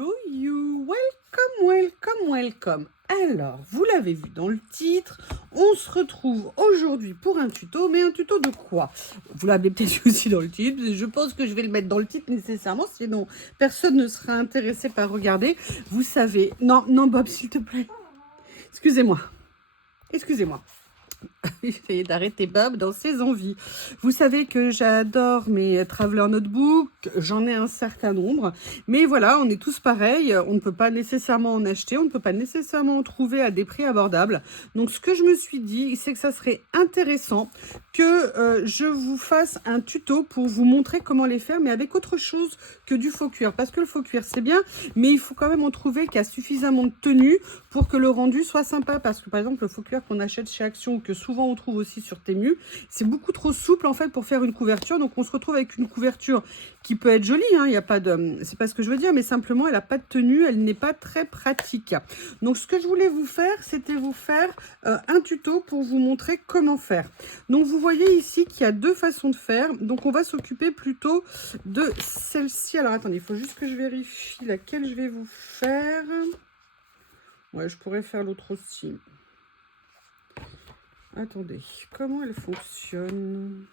Hello you, welcome. Alors, vous l'avez vu dans le titre, on se retrouve aujourd'hui pour un tuto, mais un tuto de quoi? Vous l'avez peut-être vu aussi dans le titre, je pense que je vais le mettre dans le titre nécessairement, sinon personne ne sera intéressé par regarder. Vous savez, non Bob, s'il te plaît, excusez-moi. J'essaie d'arrêter Bob dans ses envies. Vous savez que j'adore mes Traveler Notebook, j'en ai un certain nombre, mais voilà, on est tous pareils, on ne peut pas nécessairement en acheter, on ne peut pas nécessairement en trouver à des prix abordables. Donc ce que je me suis dit, c'est que ça serait intéressant que je vous fasse un tuto pour vous montrer comment les faire, mais avec autre chose que du faux cuir. Parce que le faux cuir, c'est bien, mais il faut quand même en trouver qui a suffisamment de tenue pour que le rendu soit sympa. Parce que par exemple, le faux cuir qu'on achète chez Action, ou que souvent on trouve aussi sur Temu, c'est beaucoup trop souple en fait pour faire une couverture. Donc on se retrouve avec une couverture qui peut être jolie, hein, y a pas de, c'est pas ce que je veux dire, mais simplement elle n'a pas de tenue, elle n'est pas très pratique. Donc ce que je voulais vous faire, c'était vous faire un tuto pour vous montrer comment faire. Donc vous voyez ici qu'il y a deux façons de faire. Donc on va s'occuper plutôt de celle-ci. Alors attendez, il faut juste que je vérifie laquelle je vais vous faire. Ouais, je pourrais faire l'autre aussi. Attendez, comment elle fonctionne?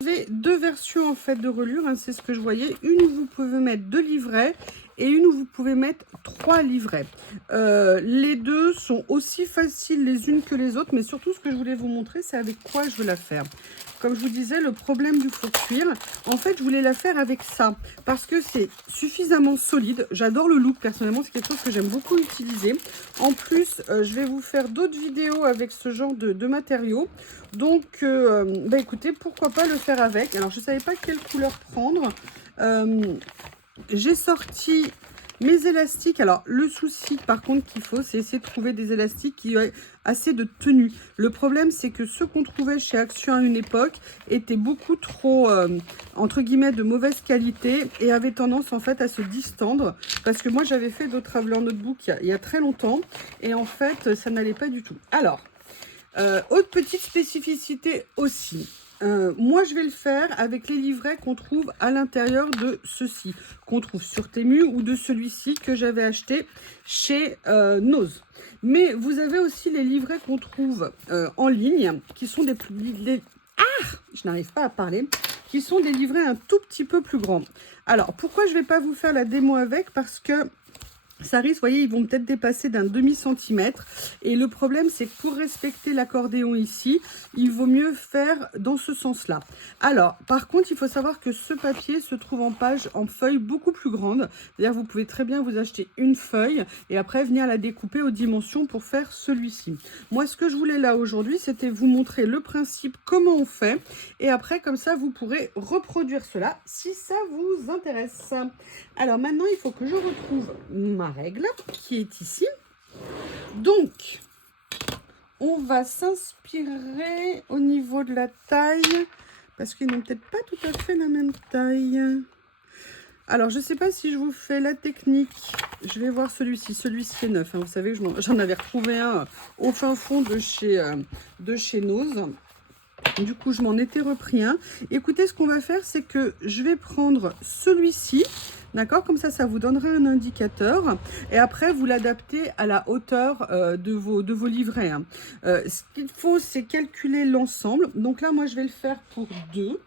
Vous avez deux versions en fait de reliure, hein, c'est ce que je voyais. Une où vous pouvez mettre 2 livrets et une où vous pouvez mettre 3 livrets. Les deux sont aussi faciles les unes que les autres, mais surtout ce que je voulais vous montrer, c'est avec quoi je veux la faire. Comme je vous disais, le problème du faux cuir, en fait, je voulais la faire avec ça, parce que c'est suffisamment solide. J'adore le look, personnellement, c'est quelque chose que j'aime beaucoup utiliser. En plus, je vais vous faire d'autres vidéos avec ce genre de matériaux. Donc, bah écoutez, pourquoi pas le faire avec. Alors, je ne savais pas quelle couleur prendre. J'ai sorti mes élastiques. Alors, le souci, par contre, qu'il faut, c'est essayer de trouver des élastiques qui aient assez de tenue. Le problème, c'est que ceux qu'on trouvait chez Action à une époque étaient beaucoup trop, entre guillemets, de mauvaise qualité et avaient tendance, en fait, à se distendre. Parce que moi, j'avais fait d'autres Traveler Notebook il y a très longtemps et, en fait, ça n'allait pas du tout. Alors, autre petite spécificité aussi. Moi, je vais le faire avec les livrets qu'on trouve à l'intérieur de ceci, qu'on trouve sur Temu ou de celui-ci que j'avais acheté chez Nose. Mais vous avez aussi les livrets qu'on trouve en ligne, qui sont je n'arrive pas à parler, qui sont des livrets un tout petit peu plus grands. Alors, pourquoi je ne vais pas vous faire la démo avec? Parce que ça risque, vous voyez, ils vont peut-être dépasser d'un demi-centimètre. Et le problème, c'est que pour respecter l'accordéon ici, il vaut mieux faire dans ce sens-là. Alors, par contre, il faut savoir que ce papier se trouve en feuille beaucoup plus grande. C'est-à-dire, vous pouvez très bien vous acheter une feuille et après venir la découper aux dimensions pour faire celui-ci. Moi, ce que je voulais là aujourd'hui, c'était vous montrer le principe, comment on fait. Et après, comme ça, vous pourrez reproduire cela si ça vous intéresse. Alors maintenant, il faut que je retrouve ma règle qui est ici. Donc, on va s'inspirer au niveau de la taille parce qu'ils n'ont peut-être pas tout à fait la même taille. Alors, je ne sais pas si je vous fais la technique. Je vais voir celui-ci. Celui-ci est neuf. Hein. Vous savez, j'en avais retrouvé un au fin fond de chez Nose. Du coup, je m'en étais repris un. Écoutez, ce qu'on va faire, c'est que je vais prendre celui-ci. D'accord? Comme ça, ça vous donnera un indicateur. Et après, vous l'adaptez à la hauteur de vos livrets. Hein. Ce qu'il faut, c'est calculer l'ensemble. Donc là, moi, je vais le faire pour 2.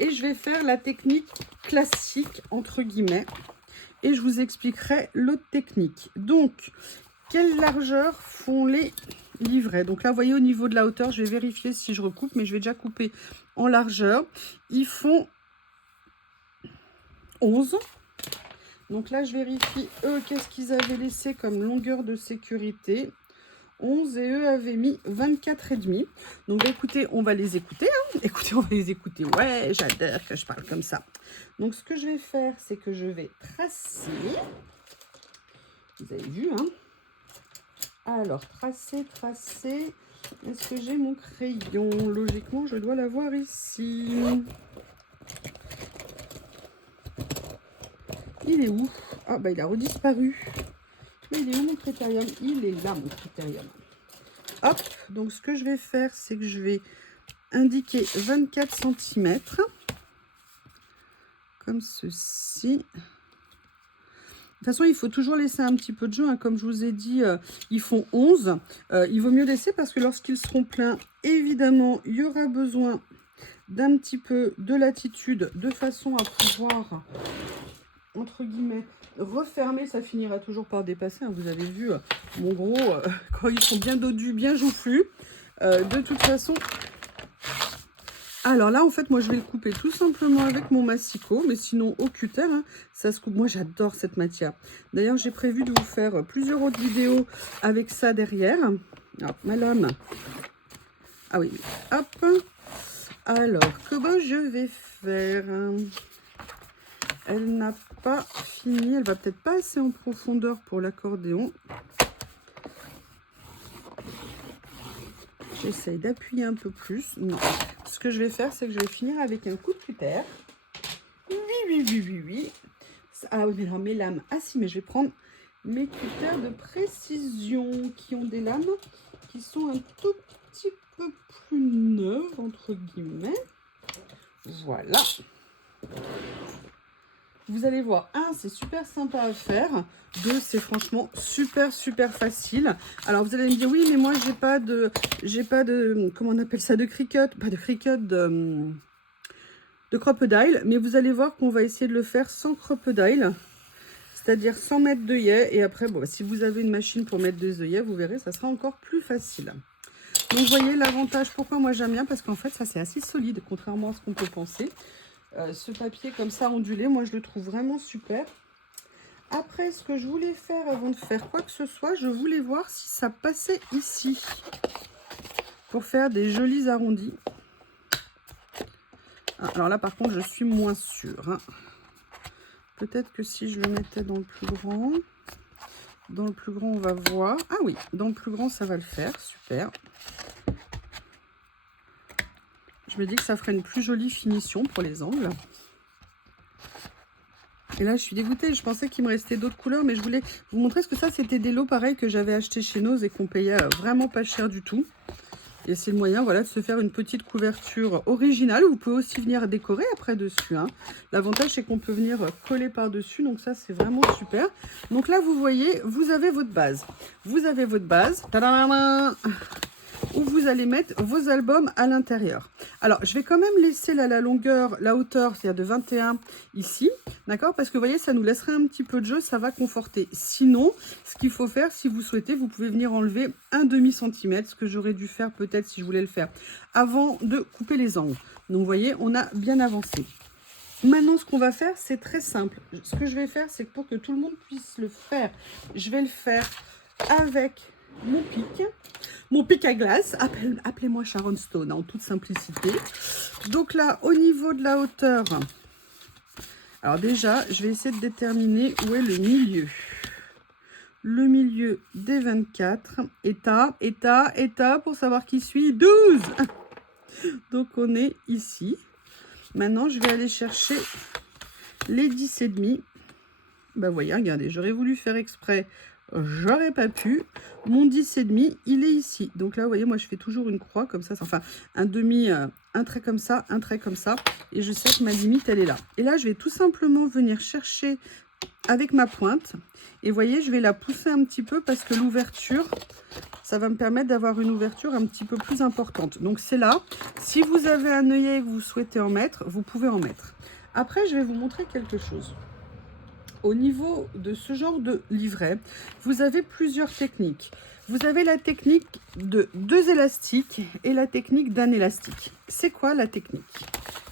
Et je vais faire la technique classique, entre guillemets. Et je vous expliquerai l'autre technique. Donc, quelle largeur font les livrets? Donc là, vous voyez, au niveau de la hauteur, je vais vérifier si je recoupe, mais je vais déjà couper en largeur. Ils font 11. Donc là, je vérifie, eux, qu'est-ce qu'ils avaient laissé comme longueur de sécurité. 11 et eux avaient mis 24,5. Donc, bah, écoutez, on va les écouter. Hein. Écoutez, on va les écouter. Ouais, j'adore que je parle comme ça. Donc, ce que je vais faire, c'est que je vais tracer. Vous avez vu, hein? Alors, tracer. Est-ce que j'ai mon crayon? Logiquement, je dois l'avoir ici. Il est où? Ah, bah, il a redisparu. Mais il est où mon critérium? Il est là, mon critérium. Hop, donc ce que je vais faire, c'est que je vais indiquer 24 cm. comme ceci. De toute façon, il faut toujours laisser un petit peu de jeu, hein. Comme je vous ai dit, ils font 11. Il vaut mieux laisser parce que lorsqu'ils seront pleins, évidemment, il y aura besoin d'un petit peu de latitude de façon à pouvoir, entre guillemets, refermer. Ça finira toujours par dépasser, hein. Vous avez vu, mon gros, quand ils sont bien dodus, bien joufflus. De toute façon... Alors là, en fait, moi, je vais le couper tout simplement avec mon massicot, mais sinon au cutter, hein, ça se coupe. Moi, j'adore cette matière. D'ailleurs, j'ai prévu de vous faire plusieurs autres vidéos avec ça derrière. Alors, ma lame. Ah oui, hop. Alors, comment je vais faire? Elle n'a pas fini. Elle va peut-être pas assez en profondeur pour l'accordéon. J'essaye d'appuyer un peu plus. Non. Ce que je vais faire, c'est que je vais finir avec un coup de cutter. Oui. Ah oui, mais non, mes lames. Ah si, mais je vais prendre mes cutters de précision qui ont des lames qui sont un tout petit peu plus neuves, entre guillemets. Voilà. Vous allez voir, c'est super sympa à faire. 2, c'est franchement super facile. Alors vous allez me dire, oui, mais moi j'ai pas de, comment on appelle ça, de cricut, pas de cricut, de crocodile. Mais vous allez voir qu'on va essayer de le faire sans crocodile, c'est-à-dire sans mettre d'œillet. Et après, bon, si vous avez une machine pour mettre des œillets, vous verrez, ça sera encore plus facile. Donc vous voyez l'avantage, pourquoi moi j'aime bien, parce qu'en fait ça c'est assez solide, contrairement à ce qu'on peut penser. Ce papier comme ça ondulé, moi je le trouve vraiment super. Après, ce que je voulais faire avant de faire quoi que ce soit, je voulais voir si ça passait ici pour faire des jolis arrondis. Alors là par contre je suis moins sûre, hein. Peut-être que si je le mettais dans le plus grand, on va voir. Ah oui, dans le plus grand ça va le faire, super. Je me dis que ça ferait une plus jolie finition pour les angles. Et là, je suis dégoûtée. Je pensais qu'il me restait d'autres couleurs, mais je voulais vous montrer ce que ça, c'était des lots pareils que j'avais acheté chez Nose et qu'on payait vraiment pas cher du tout. Et c'est le moyen, voilà, de se faire une petite couverture originale. Vous pouvez aussi venir décorer après dessus, hein. L'avantage, c'est qu'on peut venir coller par-dessus. Donc ça, c'est vraiment super. Donc là, vous voyez, vous avez votre base. Vous avez votre base. Tadam! Où vous allez mettre vos albums à l'intérieur. Alors, je vais quand même laisser la longueur, la hauteur, c'est-à-dire de 21 ici, d'accord? Parce que vous voyez, ça nous laisserait un petit peu de jeu, ça va conforter. Sinon, ce qu'il faut faire, si vous souhaitez, vous pouvez venir enlever un demi-centimètre, ce que j'aurais dû faire peut-être si je voulais le faire avant de couper les angles. Donc, vous voyez, on a bien avancé. Maintenant, ce qu'on va faire, c'est très simple. Ce que je vais faire, c'est que pour que tout le monde puisse le faire, je vais le faire avec mon pic à glace. Appelez-moi Sharon Stone, en toute simplicité. Donc là, au niveau de la hauteur, alors déjà, je vais essayer de déterminer où est le milieu. Le milieu des 24. État, pour savoir qui suit, 12. Donc on est ici. Maintenant, je vais aller chercher les 10,5. Ben vous voyez, regardez, j'aurais voulu faire exprès. J'aurais pas pu. Mon 10,5, il est ici. Donc là, vous voyez, moi, je fais toujours une croix comme ça. Enfin, un demi, un trait comme ça, un trait comme ça. Et je sais que ma limite, elle est là. Et là, je vais tout simplement venir chercher avec ma pointe. Et vous voyez, je vais la pousser un petit peu parce que l'ouverture, ça va me permettre d'avoir une ouverture un petit peu plus importante. Donc, c'est là. Si vous avez un œillet et que vous souhaitez en mettre, vous pouvez en mettre. Après, je vais vous montrer quelque chose. Au niveau de ce genre de livret, vous avez plusieurs techniques. Vous avez la technique de 2 élastiques et la technique d'un élastique. C'est quoi la technique?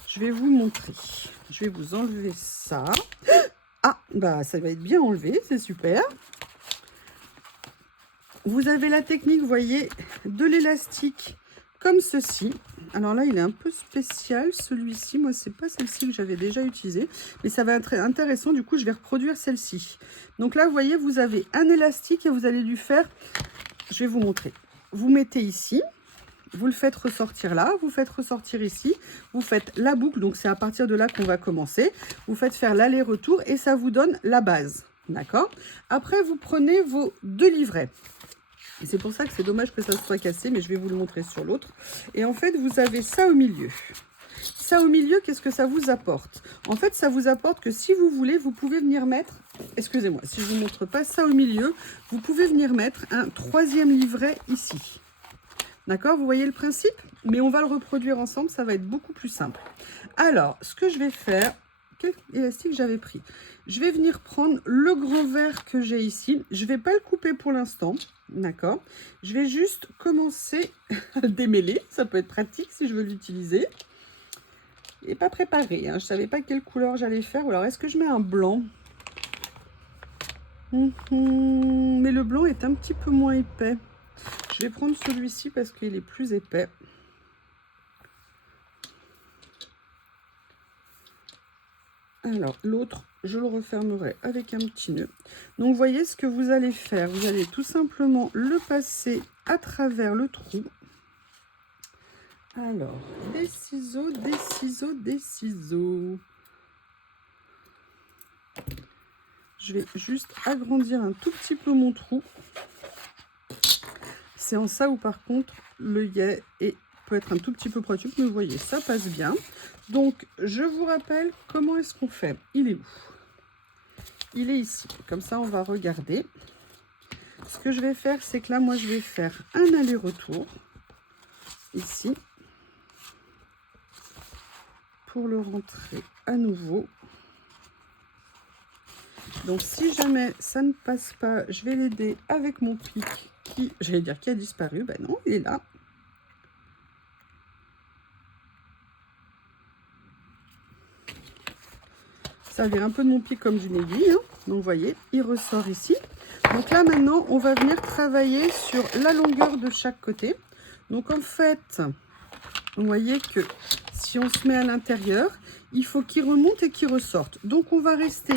Je vais vous montrer. Je vais vous enlever ça. Ah, bah ça va être bien enlevé, c'est super. Vous avez la technique, vous voyez, de l'élastique comme ceci. Alors là, il est un peu spécial, celui-ci. Moi, c'est pas celle-ci que j'avais déjà utilisée, mais ça va être intéressant. Du coup, je vais reproduire celle-ci. Donc là, vous voyez, vous avez un élastique et vous allez lui faire... Je vais vous montrer. Vous mettez ici, vous le faites ressortir là, vous faites ressortir ici, vous faites la boucle. Donc, c'est à partir de là qu'on va commencer. Vous faites faire l'aller-retour et ça vous donne la base. D'accord? Après, vous prenez vos 2 livrets. Et c'est pour ça que c'est dommage que ça se soit cassé, mais je vais vous le montrer sur l'autre. Et en fait, vous avez ça au milieu. Ça au milieu, qu'est-ce que ça vous apporte? En fait, ça vous apporte que si vous voulez, vous pouvez venir mettre, excusez-moi, si je ne vous montre pas ça au milieu, vous pouvez venir mettre un 3e livret ici. D'accord, vous voyez le principe? Mais on va le reproduire ensemble, ça va être beaucoup plus simple. Alors, ce que je vais faire, quel élastique j'avais pris? Je vais venir prendre le grand verre que j'ai ici. Je ne vais pas le couper pour l'instant, d'accord? Je vais juste commencer à le démêler. Ça peut être pratique si je veux l'utiliser. Il n'est pas préparé, hein. Je ne savais pas quelle couleur j'allais faire. Alors, est-ce que je mets un blanc? Mais le blanc est un petit peu moins épais. Je vais prendre celui-ci parce qu'il est plus épais. Alors, l'autre, je le refermerai avec un petit nœud. Donc, vous voyez ce que vous allez faire. Vous allez tout simplement le passer à travers le trou. Alors, des ciseaux, des ciseaux, des ciseaux. Je vais juste agrandir un tout petit peu mon trou. C'est en ça où, par contre, le yai peut être un tout petit peu pointu. Mais vous voyez, ça passe bien. Donc, je vous rappelle comment est-ce qu'on fait. Il est où? Il est ici. Comme ça, on va regarder. Ce que je vais faire, c'est que là, moi, je vais faire un aller-retour. Ici. Pour le rentrer à nouveau. Donc, si jamais ça ne passe pas, je vais l'aider avec mon pic qui, j'allais dire, qui a disparu. Ben non, il est là. Ça vient un peu de mon pic comme d'une aiguille. Hein. Donc, vous voyez, il ressort ici. Donc là, maintenant, on va venir travailler sur la longueur de chaque côté. Donc, en fait, vous voyez que si on se met à l'intérieur, il faut qu'il remonte et qu'il ressorte. Donc, on va rester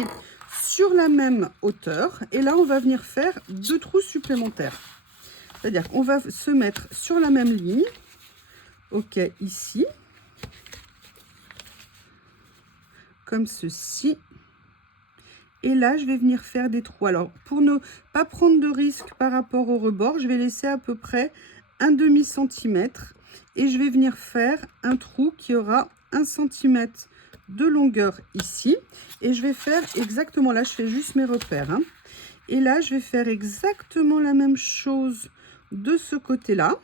sur la même hauteur. Et là, on va venir faire 2 trous supplémentaires. C'est-à-dire qu'on va se mettre sur la même ligne. OK, ici. Comme ceci. Et là, je vais venir faire des trous. Alors, pour ne pas prendre de risque par rapport au rebord, je vais laisser à peu près un demi-centimètre. Et je vais venir faire un trou qui aura 1 cm de longueur ici. Et je vais faire exactement, là, je fais juste mes repères. Hein. Et là, je vais faire exactement la même chose de ce côté-là.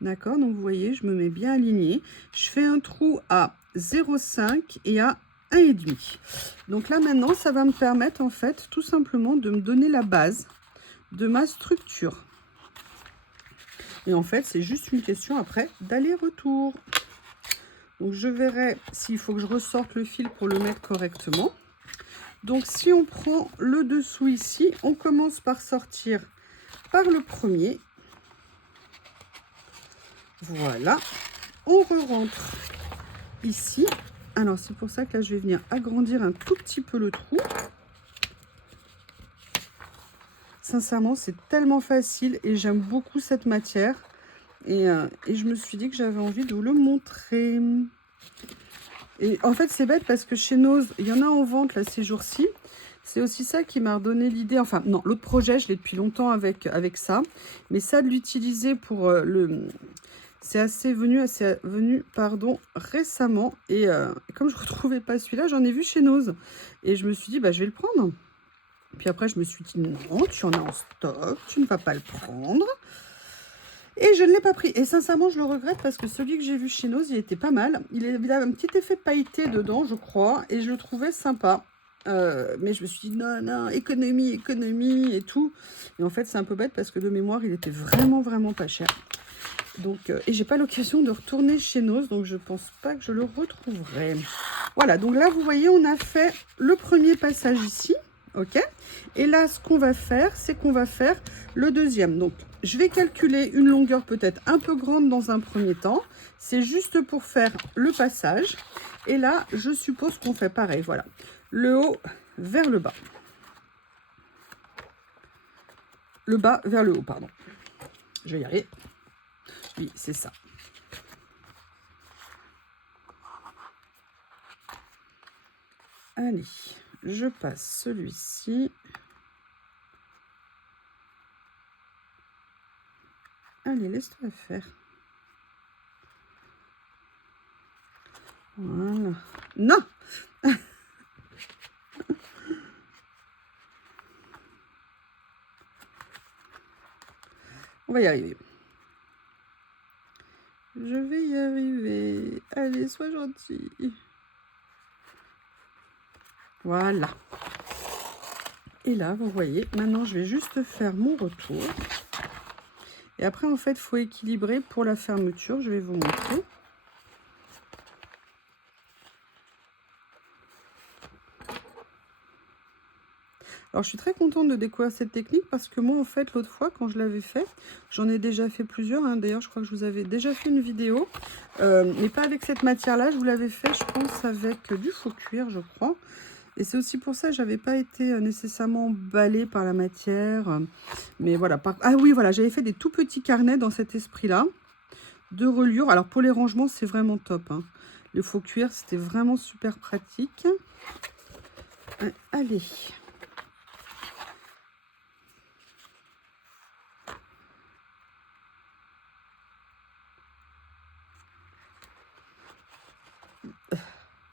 D'accord, donc vous voyez, je me mets bien aligné. Je fais un trou à 0,5 et à 1,5. Donc là, maintenant, ça va me permettre, en fait, tout simplement de me donner la base de ma structure. Et en fait, c'est juste une question après d'aller-retour. Donc, je verrai s'il faut que je ressorte le fil pour le mettre correctement. Donc, si on prend le dessous ici, on commence par sortir par le premier. Voilà. On re-rentre ici. Alors, c'est pour ça que là, je vais venir agrandir un tout petit peu le trou. Sincèrement, c'est tellement facile et j'aime beaucoup cette matière. Et je me suis dit que j'avais envie de vous le montrer. Et en fait, c'est bête parce que chez Nose, il y en a en vente là ces jours-ci. C'est aussi ça qui m'a redonné l'idée. Enfin, non, l'autre projet, je l'ai depuis longtemps avec ça. Mais ça, de l'utiliser pour c'est venu récemment. Et comme je ne retrouvais pas celui-là, j'en ai vu chez Nose. Et je me suis dit, bah, je vais le prendre. Puis après, je me suis dit, non, tu en as en stock, tu ne vas pas le prendre. Et je ne l'ai pas pris. Et sincèrement, je le regrette parce que celui que j'ai vu chez Nose, il était pas mal. Il avait un petit effet pailleté dedans, je crois. Et je le trouvais sympa. Mais je me suis dit, non, non, économie, économie et tout. Et en fait, c'est un peu bête parce que de mémoire, il était vraiment, vraiment pas cher. Donc, et j'ai pas l'occasion de retourner chez Nose, donc je pense pas que je le retrouverai. Voilà, donc là, vous voyez, on a fait le premier passage ici. OK. Et là, ce qu'on va faire, c'est qu'on va faire le deuxième. Donc, je vais calculer une longueur peut-être un peu grande dans un premier temps. C'est juste pour faire le passage. Et là, je suppose qu'on fait pareil. Voilà. Le haut vers le bas. Le bas vers le haut, pardon. Je vais y aller. Oui, c'est ça. Allez, je passe celui-ci. Allez, laisse-toi faire. Voilà. Non. On va y arriver. Je vais y arriver. Allez, sois gentil. Voilà. Et là, vous voyez, maintenant, je vais juste faire mon retour. Et après, en fait, il faut équilibrer pour la fermeture. Je vais vous montrer. Alors, je suis très contente de découvrir cette technique parce que moi, en fait, l'autre fois, quand je l'avais fait, j'en ai déjà fait plusieurs. Hein. D'ailleurs, je crois que je vous avais déjà fait une vidéo, mais pas avec cette matière-là. Je vous l'avais fait, je pense, avec du faux cuir, je crois. Et c'est aussi pour ça que je n'avais pas été nécessairement emballée par la matière. Mais voilà. Ah oui, voilà, j'avais fait des tout petits carnets dans cet esprit-là, de reliure. Alors, pour les rangements, c'est vraiment top. Hein. Le faux cuir, c'était vraiment super pratique. Allez.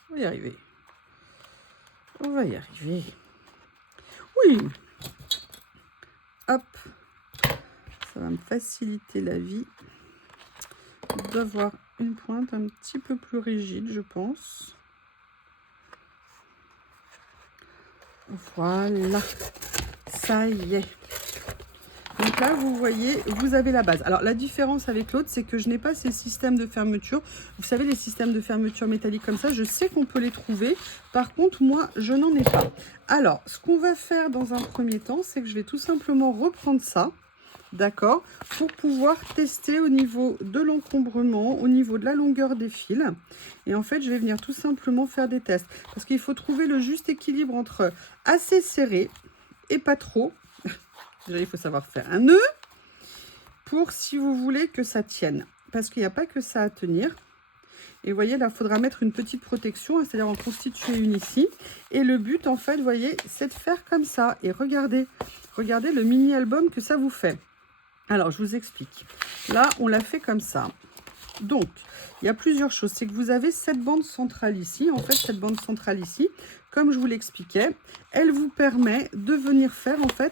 On va y arriver. On va y arriver. Oui. Hop. Ça va me faciliter la vie d'avoir une pointe un petit peu plus rigide, je pense. Voilà. Ça y est. Donc là, vous voyez, vous avez la base. Alors, la différence avec l'autre, c'est que je n'ai pas ces systèmes de fermeture. Vous savez, les systèmes de fermeture métallique comme ça, je sais qu'on peut les trouver. Par contre, moi, je n'en ai pas. Alors, ce qu'on va faire dans un premier temps, c'est que je vais tout simplement reprendre ça, d'accord, pour pouvoir tester au niveau de l'encombrement, au niveau de la longueur des fils. Et en fait, je vais venir tout simplement faire des tests. Parce qu'il faut trouver le juste équilibre entre assez serré et pas trop. Déjà, il faut savoir faire un nœud pour, si vous voulez, que ça tienne. Parce qu'il n'y a pas que ça à tenir. Et vous voyez, là, il faudra mettre une petite protection, c'est-à-dire en constituer une ici. Et le but, en fait, vous voyez, c'est de faire comme ça. Et regardez, regardez le mini-album que ça vous fait. Alors, je vous explique. Là, on l'a fait comme ça. Donc, il y a plusieurs choses. C'est que vous avez cette bande centrale ici. En fait, cette bande centrale ici, comme je vous l'expliquais, elle vous permet de venir faire, en fait,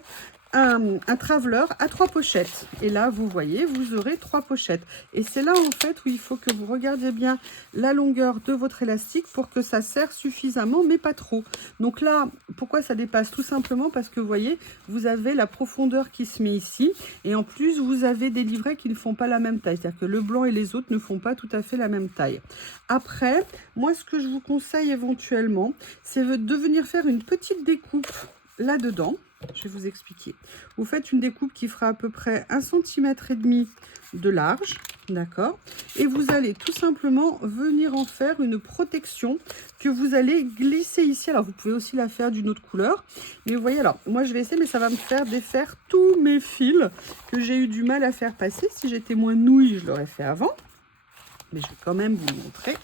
un traveler à 3 pochettes. Et là, vous voyez, vous aurez 3 pochettes. Et c'est là, en fait, où il faut que vous regardiez bien la longueur de votre élastique pour que ça serre suffisamment, mais pas trop. Donc là, pourquoi ça dépasse? Tout simplement parce que, vous voyez, vous avez la profondeur qui se met ici. Et en plus, vous avez des livrets qui ne font pas la même taille. C'est-à-dire que le blanc et les autres ne font pas tout à fait la même taille. Après, moi, ce que je vous conseille éventuellement, c'est de venir faire une petite découpe là-dedans. Je vais vous expliquer. Vous faites une découpe qui fera à peu près 1,5 cm de large, d'accord? Et vous allez tout simplement venir en faire une protection que vous allez glisser ici. Alors, vous pouvez aussi la faire d'une autre couleur. Mais vous voyez, alors, moi, je vais essayer, mais ça va me faire défaire tous mes fils que j'ai eu du mal à faire passer. Si j'étais moins nouille, je l'aurais fait avant. Mais je vais quand même vous montrer.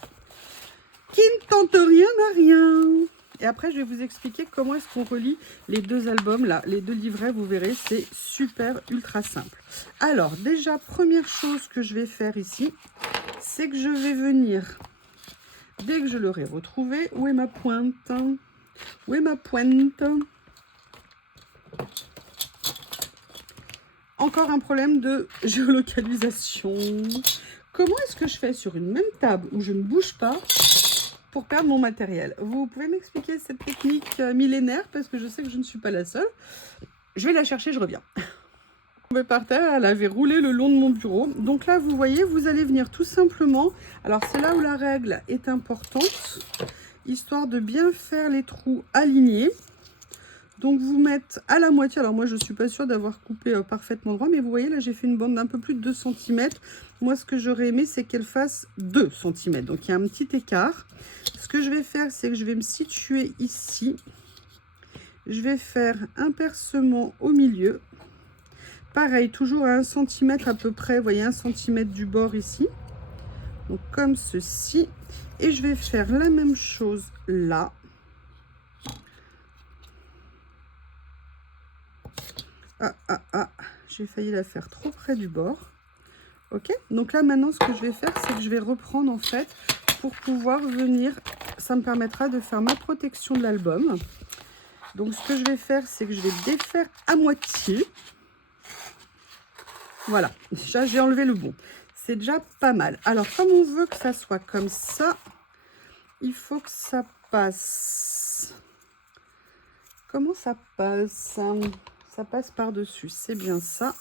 Qui ne tente rien n'a rien. Et après, je vais vous expliquer comment est-ce qu'on relie les deux albums, là, les deux livrets, vous verrez, c'est super ultra simple. Alors, déjà, première chose que je vais faire ici, c'est que je vais venir, dès que je l'aurai retrouvé, où est ma pointe? Où est ma pointe? Encore un problème de géolocalisation. Comment est-ce que je fais sur une même table où je ne bouge pas pour perdre mon matériel? Vous pouvez m'expliquer cette technique millénaire parce que je sais que je ne suis pas la seule. Je vais la chercher, je reviens. Je vais par terre, elle avait roulé le long de mon bureau. Donc là, vous voyez, vous allez venir tout simplement. Alors, c'est là où la règle est importante, histoire de bien faire les trous alignés. Donc, vous mettez à la moitié. Alors, moi, je ne suis pas sûre d'avoir coupé parfaitement droit, mais vous voyez, là, j'ai fait une bande d'un peu plus de 2 cm. Moi, ce que j'aurais aimé, c'est qu'elle fasse 2 cm. Donc, il y a un petit écart. Ce que je vais faire, c'est que je vais me situer ici. Je vais faire un percement au milieu. Pareil, toujours à 1 cm à peu près. Vous voyez, 1 cm du bord ici. Donc, comme ceci. Et je vais faire la même chose là. J'ai failli la faire trop près du bord. Ok, donc là maintenant ce que je vais faire, c'est que je vais reprendre en fait pour pouvoir venir, ça me permettra de faire ma protection de l'album. Donc ce que je vais faire, c'est que je vais défaire à moitié. Voilà, déjà j'ai enlevé le bon. C'est déjà pas mal. Alors comme on veut que ça soit comme ça, il faut que ça passe. Comment ça passe? Ça passe par-dessus, c'est bien ça.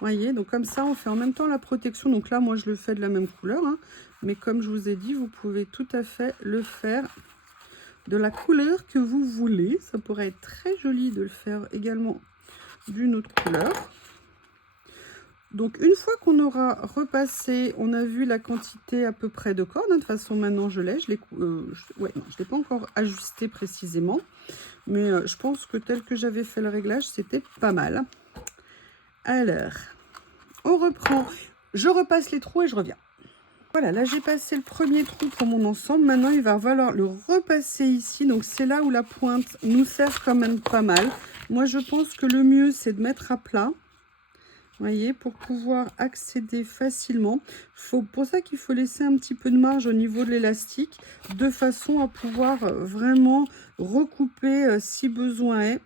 Voyez, donc comme ça, on fait en même temps la protection. Donc là, moi, je le fais de la même couleur. Hein, mais comme je vous ai dit, vous pouvez tout à fait le faire de la couleur que vous voulez. Ça pourrait être très joli de le faire également d'une autre couleur. Donc, une fois qu'on aura repassé, on a vu la quantité à peu près de cordes. Hein, de toute façon, maintenant, je l'ai. Je l'ai pas encore ajusté précisément. Mais je pense que tel que j'avais fait le réglage, c'était pas mal. Alors, on reprend. Je repasse les trous et je reviens. Voilà, là, j'ai passé le premier trou pour mon ensemble. Maintenant, il va falloir le repasser ici. Donc, c'est là où la pointe nous sert quand même pas mal. Moi, je pense que le mieux, c'est de mettre à plat. Vous voyez, pour pouvoir accéder facilement. Pour ça qu'il faut laisser un petit peu de marge au niveau de l'élastique, de façon à pouvoir vraiment recouper si besoin est,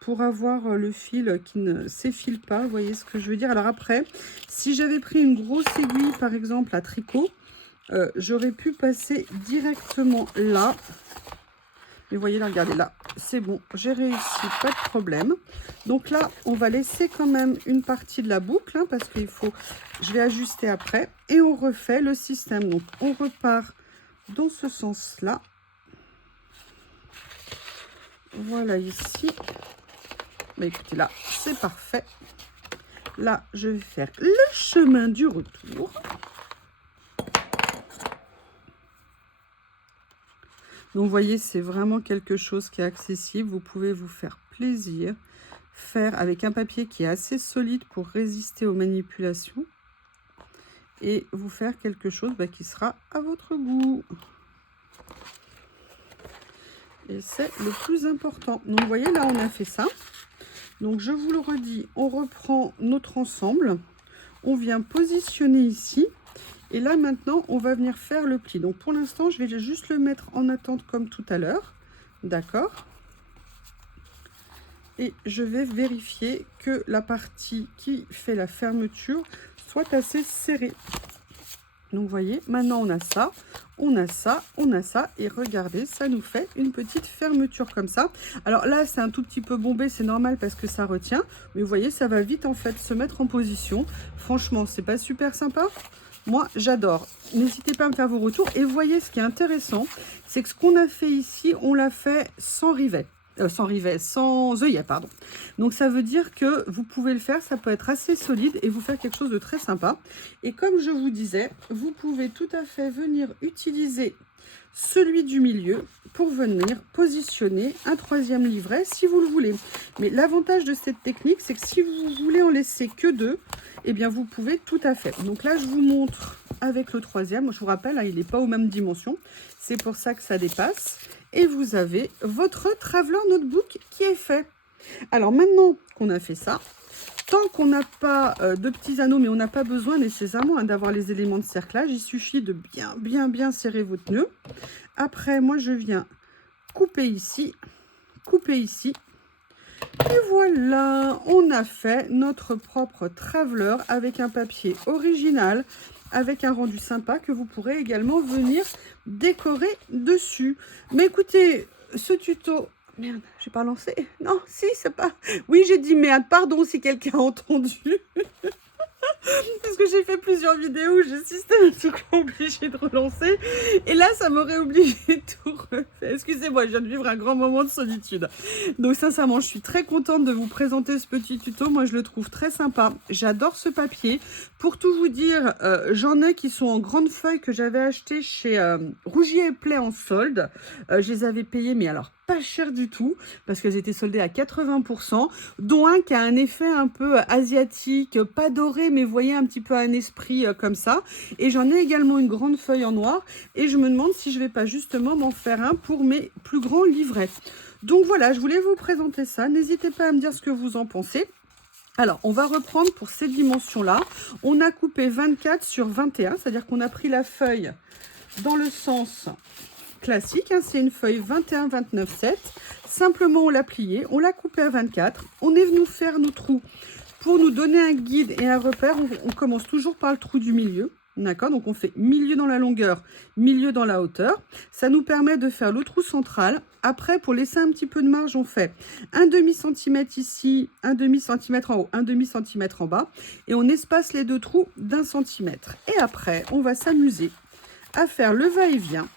pour avoir le fil qui ne s'effile pas. Vous voyez ce que je veux dire? Alors après, si j'avais pris une grosse aiguille, par exemple à tricot, j'aurais pu passer directement là. Mais vous voyez là, regardez là, c'est bon, j'ai réussi, pas de problème. Donc là, on va laisser quand même une partie de la boucle, hein, parce qu'il faut, je vais ajuster après. Et on refait le système. Donc on repart dans ce sens-là. Voilà ici. Mais écoutez, là, c'est parfait. Là, je vais faire le chemin du retour. Donc, vous voyez, c'est vraiment quelque chose qui est accessible. Vous pouvez vous faire plaisir. Faire avec un papier qui est assez solide pour résister aux manipulations. Et vous faire quelque chose qui sera à votre goût. Et c'est le plus important. Donc, vous voyez, là, on a fait ça. Donc, je vous le redis, on reprend notre ensemble. On vient positionner ici. Et là, maintenant, on va venir faire le pli. Donc, pour l'instant, je vais juste le mettre en attente comme tout à l'heure. D'accord? Et je vais vérifier que la partie qui fait la fermeture soit assez serrée. Donc, vous voyez, maintenant, on a ça, on a ça, on a ça. Et regardez, ça nous fait une petite fermeture comme ça. Alors là, c'est un tout petit peu bombé, c'est normal parce que ça retient. Mais vous voyez, ça va vite, en fait, se mettre en position. Franchement, c'est pas super sympa? Moi, j'adore. N'hésitez pas à me faire vos retours. Et vous voyez, ce qui est intéressant, c'est que ce qu'on a fait ici, on l'a fait sans rivet. Sans œillet, pardon. Donc, ça veut dire que vous pouvez le faire. Ça peut être assez solide et vous faire quelque chose de très sympa. Et comme je vous disais, vous pouvez tout à fait venir utiliser celui du milieu pour venir positionner un troisième livret si vous le voulez. Mais l'avantage de cette technique, c'est que si vous voulez en laisser que deux, eh bien vous pouvez tout à fait. Donc là, je vous montre avec le troisième. Je vous rappelle, hein, il n'est pas aux mêmes dimensions. C'est pour ça que ça dépasse. Et vous avez votre Traveler Notebook qui est fait. Alors maintenant qu'on a fait ça, tant qu'on n'a pas de petits anneaux, mais on n'a pas besoin nécessairement d'avoir les éléments de cerclage, il suffit de bien serrer votre nœud. Après, moi, je viens couper ici. Et voilà, on a fait notre propre Traveler avec un papier original, avec un rendu sympa que vous pourrez également venir décorer dessus. Mais écoutez, ce tuto... Merde, j'ai pas lancé. Non, si, c'est pas... Oui, j'ai dit merde, pardon si quelqu'un a entendu. Parce que j'ai fait plusieurs vidéos où j'ai systématiquement obligé de relancer. Et là, ça m'aurait obligé de tout refaire. Excusez-moi, je viens de vivre un grand moment de solitude. Donc sincèrement, je suis très contente de vous présenter ce petit tuto. Moi, je le trouve très sympa. J'adore ce papier. Pour tout vous dire, j'en ai qui sont en grande feuille que j'avais acheté chez Rougier et Play en solde. Je les avais payés, mais alors pas cher du tout, parce qu'elles étaient soldées à 80%, dont un qui a un effet un peu asiatique, pas doré, mais vous voyez un petit peu un esprit comme ça. Et j'en ai également une grande feuille en noir, et je me demande si je vais pas justement m'en faire un pour mes plus grands livrets. Donc voilà, je voulais vous présenter ça. N'hésitez pas à me dire ce que vous en pensez. Alors, on va reprendre pour ces dimensions-là. On a coupé 24 sur 21, c'est-à-dire qu'on a pris la feuille dans le sens classique, hein, c'est une feuille 21-29-7. Simplement, on l'a pliée, on l'a coupée à 24. On est venu faire nos trous. Pour nous donner un guide et un repère, on commence toujours par le trou du milieu. D'accord, donc on fait milieu dans la longueur, milieu dans la hauteur. Ça nous permet de faire le trou central. Après, pour laisser un petit peu de marge, on fait un demi-centimètre ici, un demi-centimètre en haut, un demi-centimètre en bas. Et on espace les deux trous d'1 centimètre. Et après, on va s'amuser à faire le va-et-vient.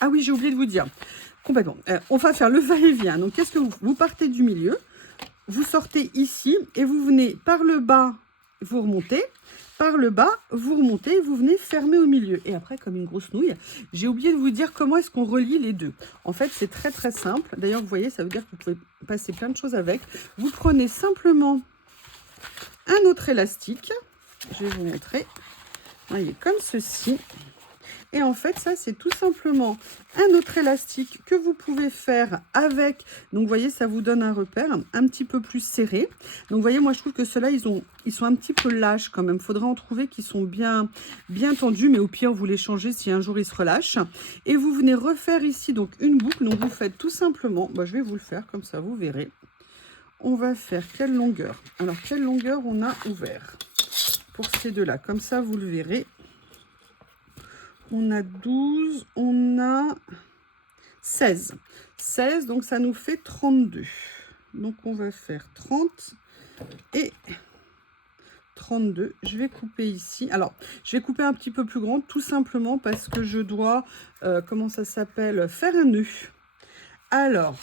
Ah oui, j'ai oublié de vous dire. Complètement. On va faire le va-et-vient. Donc, qu'est-ce que vous partez du milieu, vous sortez ici et vous venez par le bas, vous remontez. Par le bas, vous remontez, vous venez fermer au milieu. Et après, comme une grosse nouille, j'ai oublié de vous dire comment est-ce qu'on relie les deux. En fait, c'est très très simple. D'ailleurs, vous voyez, ça veut dire que vous pouvez passer plein de choses avec. Vous prenez simplement un autre élastique. Je vais vous montrer. Vous voyez, comme ceci. Et en fait, ça, c'est tout simplement un autre élastique que vous pouvez faire avec. Donc, vous voyez, ça vous donne un repère un petit peu plus serré. Donc, vous voyez, moi, je trouve que ceux-là, ils sont un petit peu lâches quand même. Il faudra en trouver qui sont bien tendus. Mais au pire, vous les changez si un jour ils se relâchent. Et vous venez refaire ici donc une boucle. Donc, vous faites tout simplement, je vais vous le faire comme ça, vous verrez. On va faire quelle longueur? Alors, quelle longueur on a ouvert pour ces deux-là? Comme ça, vous le verrez. On a 12, on a 16. 16, donc ça nous fait 32. Donc on va faire 30 et 32. Je vais couper ici. Alors, je vais couper un petit peu plus grand, tout simplement parce que je dois, comment ça s'appelle, faire un nœud. Alors,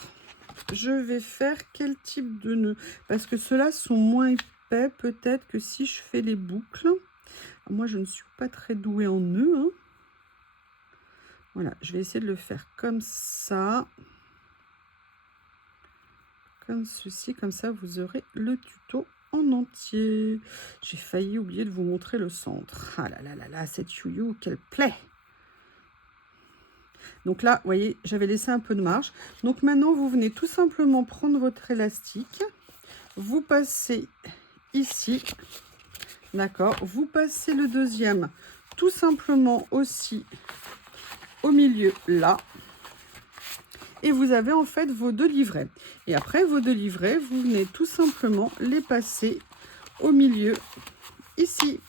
je vais faire quel type de nœud? Parce que ceux-là sont moins épais, peut-être que si je fais les boucles. Moi, je ne suis pas très douée en nœuds, hein. Voilà, je vais essayer de le faire comme ça. Comme ceci, comme ça, vous aurez le tuto en entier. J'ai failli oublier de vous montrer le centre. Ah là là là là, cette youyou, qu'elle plaît! Donc là, vous voyez, j'avais laissé un peu de marge. Donc maintenant, vous venez tout simplement prendre votre élastique. Vous passez ici. D'accord? Vous passez le deuxième tout simplement aussi au milieu là, et vous avez en fait vos deux livrets. Et après vos deux livrets, vous venez tout simplement les passer au milieu ici,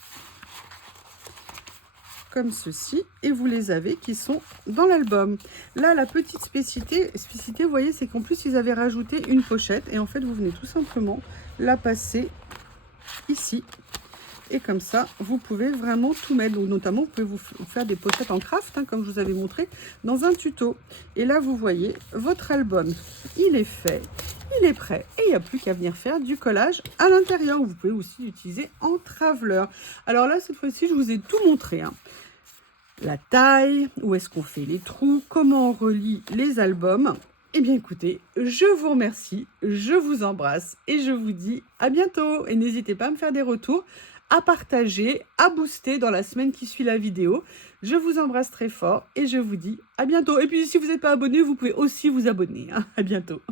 comme ceci, et vous les avez qui sont dans l'album. Là, la petite spécificité, vous voyez, c'est qu'en plus ils avaient rajouté une pochette, et en fait vous venez tout simplement la passer ici. Et comme ça, vous pouvez vraiment tout mettre. Donc, notamment, vous pouvez vous faire des pochettes en craft, hein, comme je vous avais montré dans un tuto. Et là, vous voyez, votre album, il est fait, il est prêt. Et il n'y a plus qu'à venir faire du collage à l'intérieur. Vous pouvez aussi l'utiliser en traveleur. Alors là, cette fois-ci, je vous ai tout montré, hein. La taille, où est-ce qu'on fait les trous, comment on relie les albums. Eh bien, écoutez, je vous remercie, je vous embrasse et je vous dis à bientôt. Et n'hésitez pas à me faire des retours, à partager, à booster dans la semaine qui suit la vidéo. Je vous embrasse très fort et je vous dis à bientôt. Et puis si vous n'êtes pas abonné, vous pouvez aussi vous abonner, hein. À bientôt.